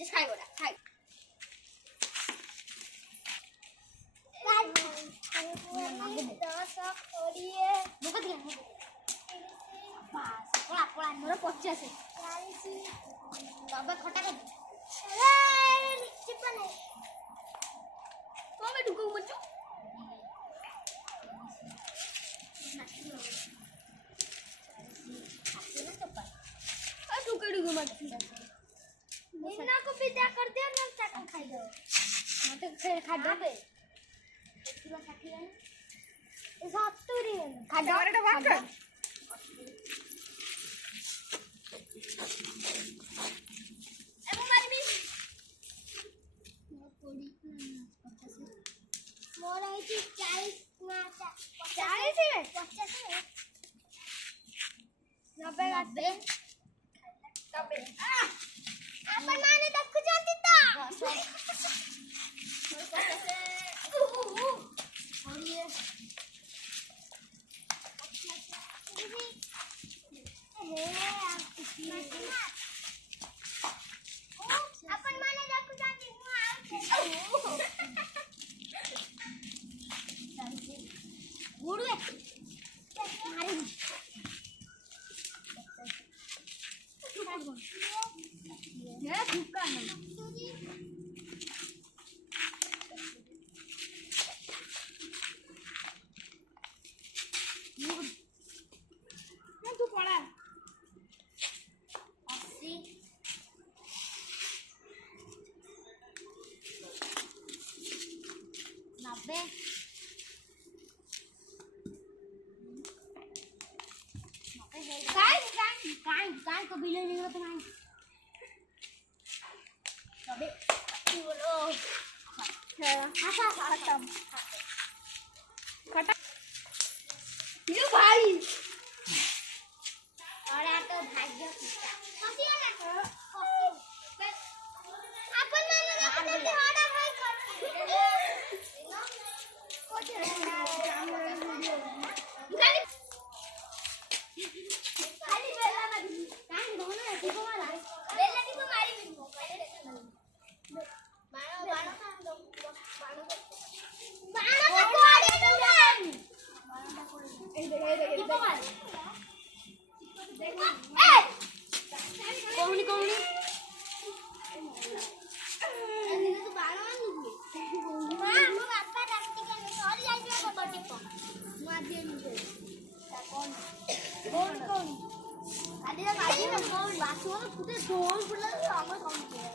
just খাই গোটা খাই ପଚାଶ ବାବା ଖଟା କରି କଣ ପାଇଁ ଢୁକୁ କରୁଛୁ ढुके ढुके मत इन्ना को विदा कर दे ना चाकू खाई दो मत खा दो बे किलो 60 है 70 खा दो रे बात ए मारी भी थोड़ी 50 मोर है 40 ना 40 है 50 है 90 तबे अपन माने तक जाती था और ये अपन माने तक जाती गुरु मारे ये भूखा है ये तू पड़ा 80 90 काय को बिले नहीं होता नहीं तबे बोलो आशा खत्म खत्म ये भाई और आ तो भाग्य कसी है ना अपन माने अपने थोड़ा भाई कर खाली बेला ना कान दोनो है दीपो मारा बेला दीपो मारी दीपो बाणो बाणो का दो बाणो का कोड़े दो बाणो का कोड़े दीपो मार देखो ए कोनी कोनी अरे तो बाणो मान लुगी मां मो बापा रास्ते के सॉरी आई गया तो दीपो मार दे मुझे कौन कौन कौन आदि ना गाड़ी में कौन बासुओं में पूरे ढोल फुला तो हमें कौन किया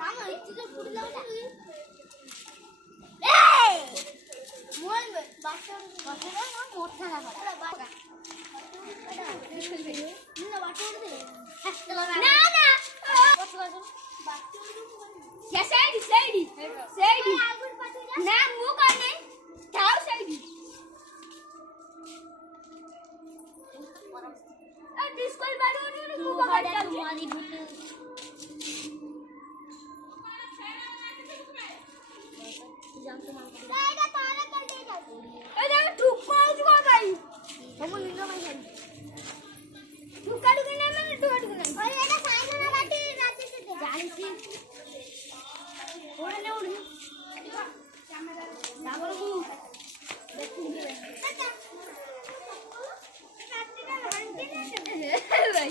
हम इतने फुला ना ए मोल में बासुओं ना मोटा ना पड़ा बागा ना बासुओं दे ना ना क्या साइड ना मुंह करने जाओ साइड डिस्कोल बारो ने मुंह पकड़ के तुम्हारी बुट जान तो मार जाएगा तारा कर दे जा अरे ठुको उसको भाई हम लिंगा में है ठुका ठुका ना मैं ठुका ठुका नहीं और ये ना साइड में बैठी रात से जान सी ओड़े ने उड़ कैमरा डाबर को देखूंगी भाई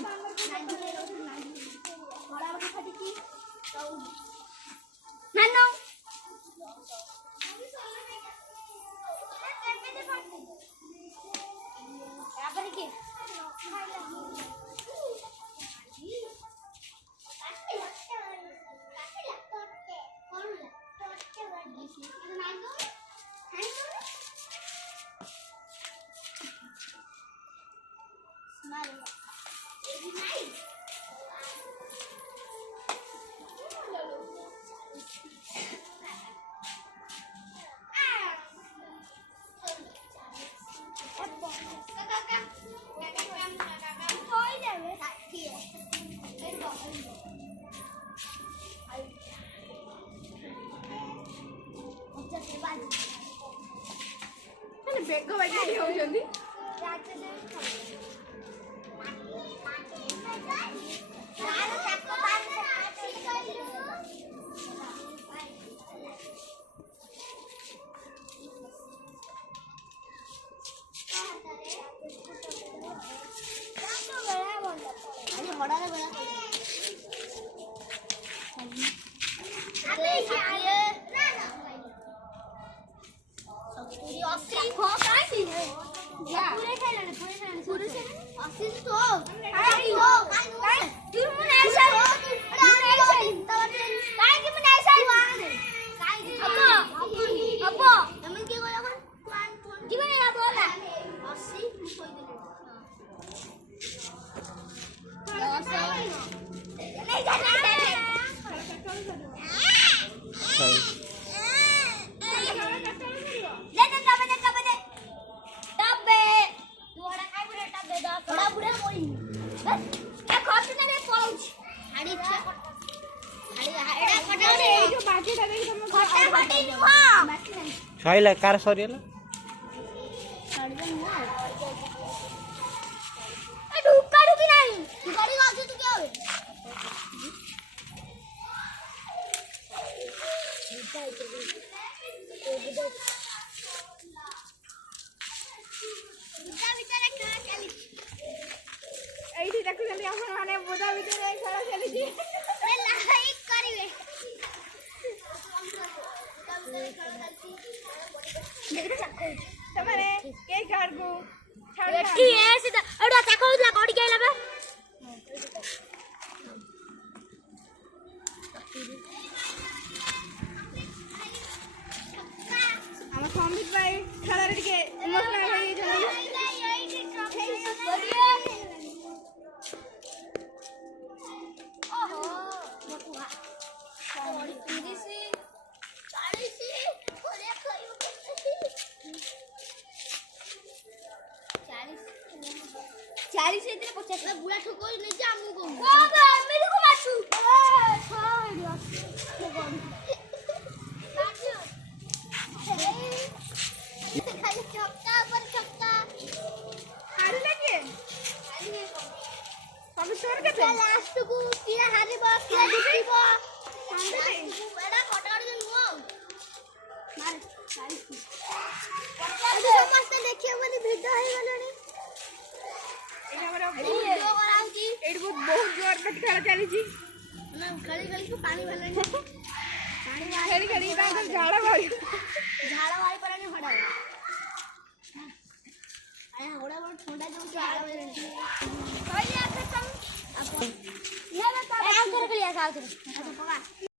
बड़ा बड़ा खाती की नानो क्या पर के बेग बैठे होउछंदी रात सैला कार सरीला এইটি দেখুছেন এখন মানে বোঝা ভিতরে খেলা খেলেছি লাইক করিবে তোমারে কে কারগু এটি এসে ওটা চাকৌলা কোಡಿ কেলাবে আমার সম্বিত ভাই খেলার দিকে ইমোশনাল হয়ে গেছে चालीस इतने 50 बुढ़ा ठोको नहीं जामू को बाबा मेरे को मासू खाली चक्का पर चक्का हारी लगे सब छोड़ के लास्ट को किया हारी बा किया जीतबो एडा कटाड़ दे नुओ मार 40 अभी समस्त देखिए वाली वीडियो है गलनी बहुत जोर पे खेला चली ना खड़ी खड़ी तो पानी भरने खड़ी खड़ी का झाड़ा वाली पर आने फटा अरे होड़ा बहुत ठंडा जो झाड़ा वाली कोई नहीं आता तुम ये बता काम कर लिया साल से अच्छा पका